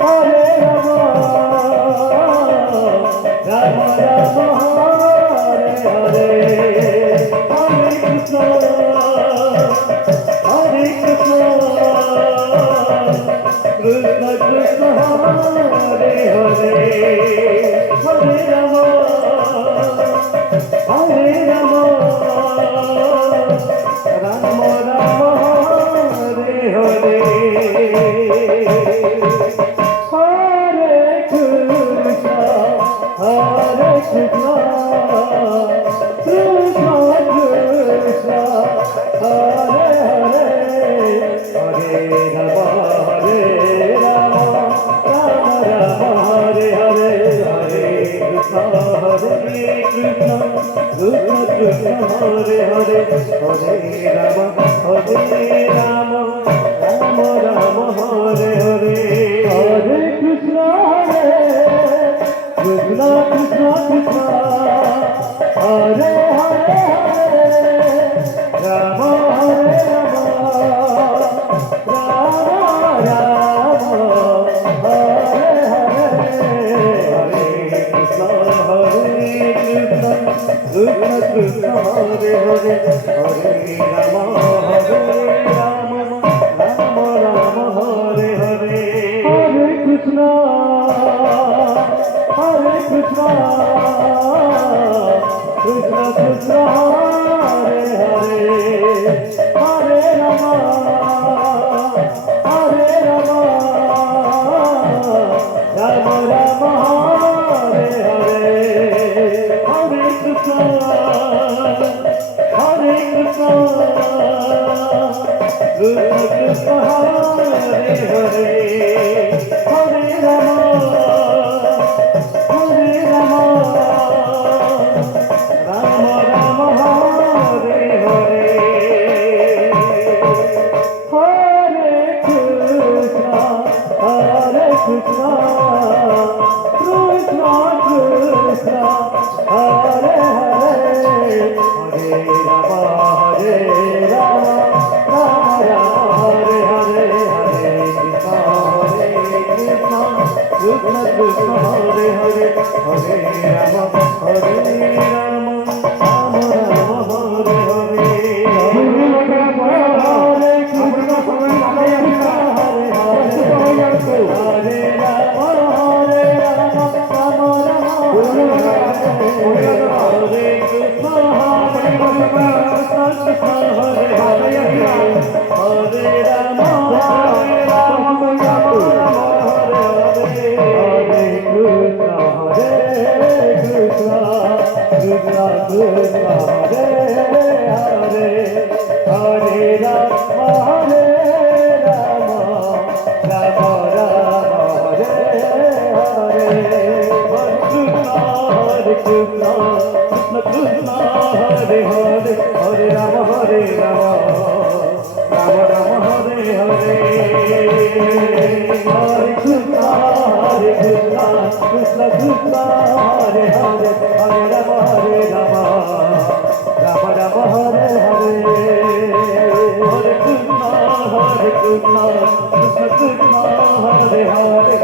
Hare Rama, Rama Rama, Hare Hare, Hare Krishna, Hare Krishna, Krishna Krishna, Hare Hare,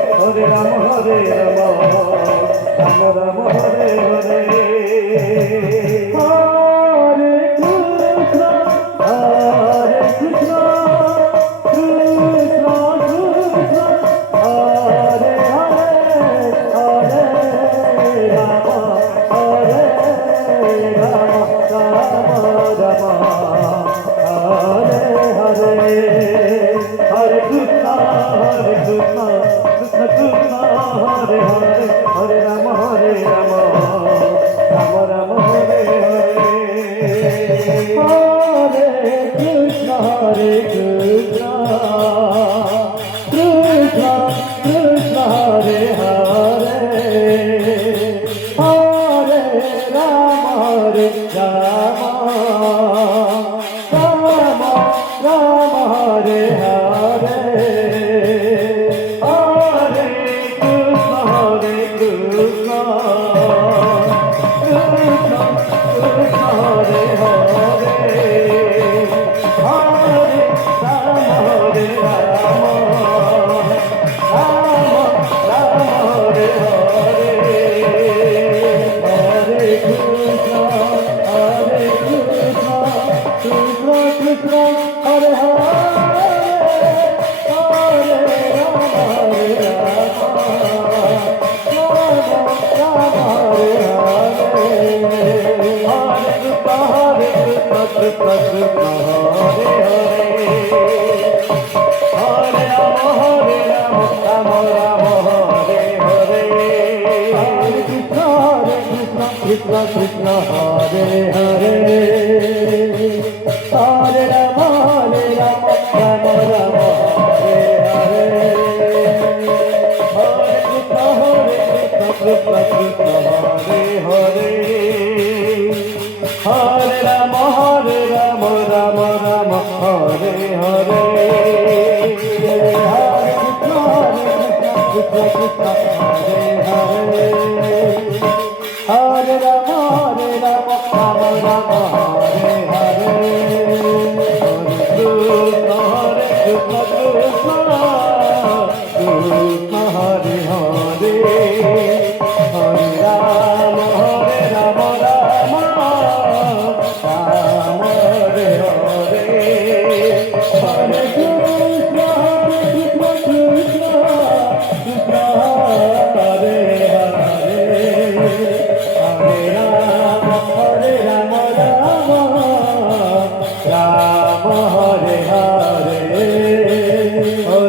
Hare Rama, Hare Rama, Rama Rama, Hare Hare. Krishna Krishna Hare Hare Hare Rama Rama Rama Hare Hare Hare Krishna Krishna Hare Hare Hare Rama Rama Rama Hare Hare Hare Krishna Krishna Hare Hare Hare Rama Rama Rama Hare Hare Hare Krishna Krishna Krishna Hare Hare Hare Rama Rama Rama Hare Hare Hare Krishna Krishna Krishna Hare Hare Hare Rama Rama Rama Hare Hare Hare Krishna Krishna Hare Hare Hare Rama Rama Rama Hare Hare Hare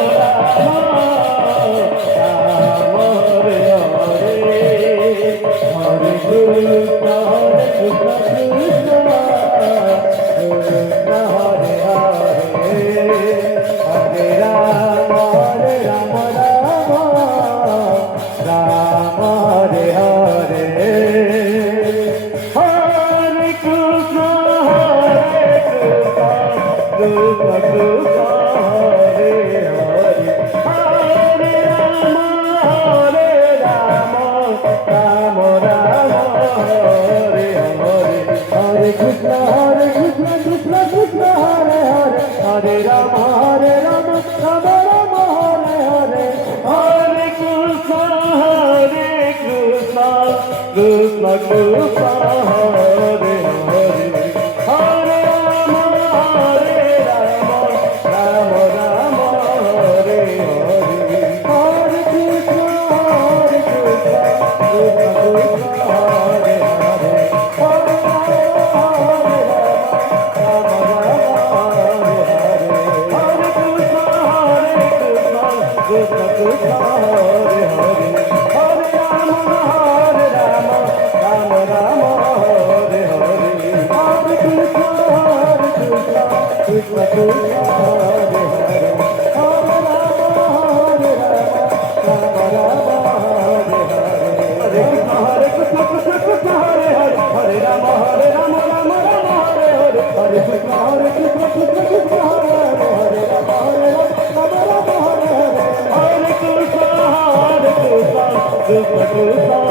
Krishna Krishna Krishna Hare Hare Hare Rama Rama Rama Hare Hare Hare Krishna Krishna Krishna Hare Hare Hare Rama Rama Rama Hare Hare Hare Krishna Krishna Krishna Hare Hare Hare Rama Rama Rama Hare Hare Hare Krishna Krishna Krishna Hare Hare Hare Rama Rama Rama Hare Hare Hare Krishna Krishna Hare Hare Hare Krishna Krishna Hare Hare Hare Rama Rama Rama Hare Hare Hare Krishna Krishna Krishna Hare Hare Hare Rama Rama Rama Hare Hare Hare Krishna Krishna Hare Hare Hare Rama Rama Rama Hare Hare Hare Krishna Krishna Krishna Hare Hare Rama Rama Rama Hare Hare Hare Krishna Krishna Krishna